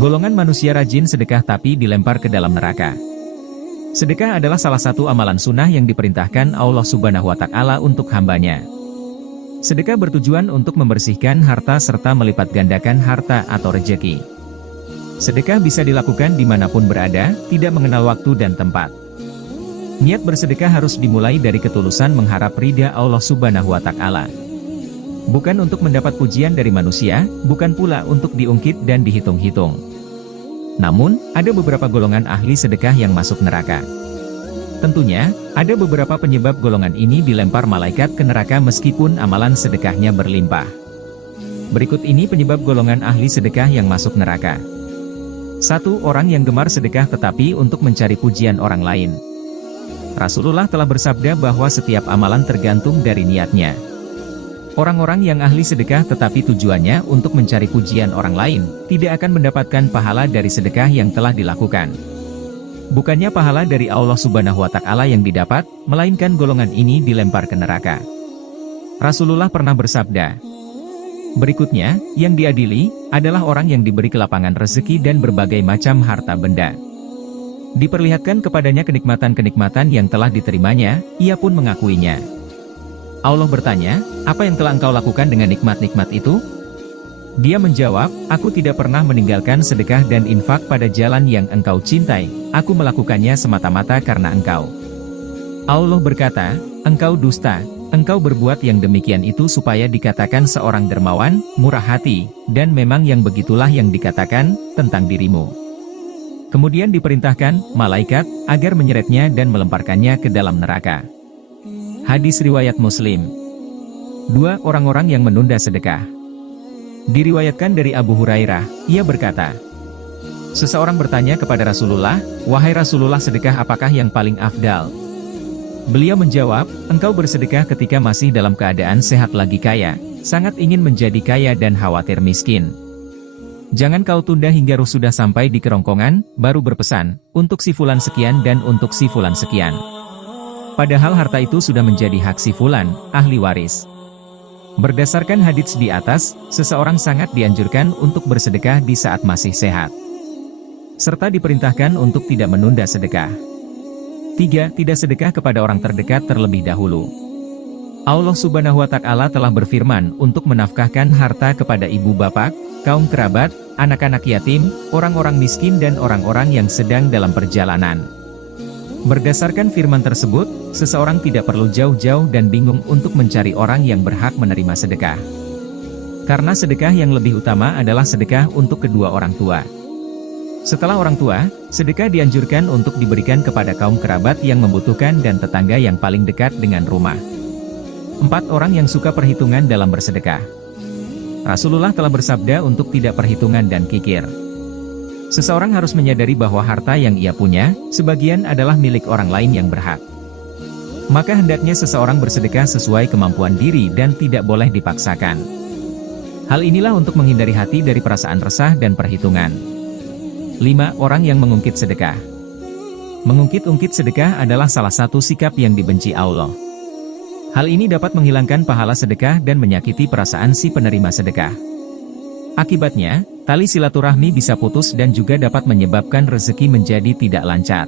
Golongan manusia rajin sedekah tapi dilempar ke dalam neraka. Sedekah adalah salah satu amalan sunnah yang diperintahkan Allah Subhanahu wa Ta'ala untuk hambanya. Sedekah bertujuan untuk membersihkan harta serta melipat gandakan harta atau rejeki. Sedekah bisa dilakukan dimanapun berada, tidak mengenal waktu dan tempat. Niat bersedekah harus dimulai dari ketulusan mengharap ridha Allah Subhanahu wa Ta'ala. Bukan untuk mendapat pujian dari manusia, bukan pula untuk diungkit dan dihitung-hitung. Namun, ada beberapa golongan ahli sedekah yang masuk neraka. Tentunya, ada beberapa penyebab golongan ini dilempar malaikat ke neraka meskipun amalan sedekahnya berlimpah. Berikut ini penyebab golongan ahli sedekah yang masuk neraka. 1. Orang yang gemar sedekah tetapi untuk mencari pujian orang lain. Rasulullah telah bersabda bahwa setiap amalan tergantung dari niatnya. Orang-orang yang ahli sedekah tetapi tujuannya untuk mencari pujian orang lain, tidak akan mendapatkan pahala dari sedekah yang telah dilakukan. Bukannya pahala dari Allah Subhanahu wa Ta'ala yang didapat, melainkan golongan ini dilempar ke neraka. Rasulullah pernah bersabda, berikutnya, yang diadili, adalah orang yang diberi kelapangan rezeki dan berbagai macam harta benda. Diperlihatkan kepadanya kenikmatan-kenikmatan yang telah diterimanya, ia pun mengakuinya. Allah bertanya, apa yang telah engkau lakukan dengan nikmat-nikmat itu? Dia menjawab, aku tidak pernah meninggalkan sedekah dan infak pada jalan yang engkau cintai, aku melakukannya semata-mata karena engkau. Allah berkata, engkau dusta, engkau berbuat yang demikian itu supaya dikatakan seorang dermawan, murah hati, dan memang yang begitulah yang dikatakan tentang dirimu. Kemudian diperintahkan, malaikat, agar menyeretnya dan melemparkannya ke dalam neraka. Hadis riwayat Muslim. 2. Orang-orang yang menunda sedekah. Diriwayatkan dari Abu Hurairah, ia berkata, seseorang bertanya kepada Rasulullah, wahai Rasulullah, sedekah apakah yang paling afdal? Beliau menjawab, engkau bersedekah ketika masih dalam keadaan sehat lagi kaya, sangat ingin menjadi kaya dan khawatir miskin. Jangan kau tunda hingga ruh sudah sampai di kerongkongan, baru berpesan, untuk si fulan sekian dan untuk si fulan sekian. Padahal harta itu sudah menjadi hak si fulan, ahli waris. Berdasarkan hadits di atas, seseorang sangat dianjurkan untuk bersedekah di saat masih sehat. Serta diperintahkan untuk tidak menunda sedekah. 3. Tidak sedekah kepada orang terdekat terlebih dahulu. Allah Subhanahu wa Ta'ala telah berfirman untuk menafkahkan harta kepada ibu bapak, kaum kerabat, anak-anak yatim, orang-orang miskin dan orang-orang yang sedang dalam perjalanan. Berdasarkan firman tersebut, seseorang tidak perlu jauh-jauh dan bingung untuk mencari orang yang berhak menerima sedekah. Karena sedekah yang lebih utama adalah sedekah untuk kedua orang tua. Setelah orang tua, sedekah dianjurkan untuk diberikan kepada kaum kerabat yang membutuhkan dan tetangga yang paling dekat dengan rumah. 4. Orang yang suka perhitungan dalam bersedekah. Rasulullah telah bersabda untuk tidak perhitungan dan kikir. Seseorang harus menyadari bahwa harta yang ia punya, sebagian adalah milik orang lain yang berhak. Maka hendaknya seseorang bersedekah sesuai kemampuan diri dan tidak boleh dipaksakan. Hal inilah untuk menghindari hati dari perasaan resah dan perhitungan. 5. Orang yang mengungkit sedekah. Mengungkit-ungkit sedekah adalah salah satu sikap yang dibenci Allah. Hal ini dapat menghilangkan pahala sedekah dan menyakiti perasaan si penerima sedekah. Akibatnya, tali silaturahmi bisa putus dan juga dapat menyebabkan rezeki menjadi tidak lancar.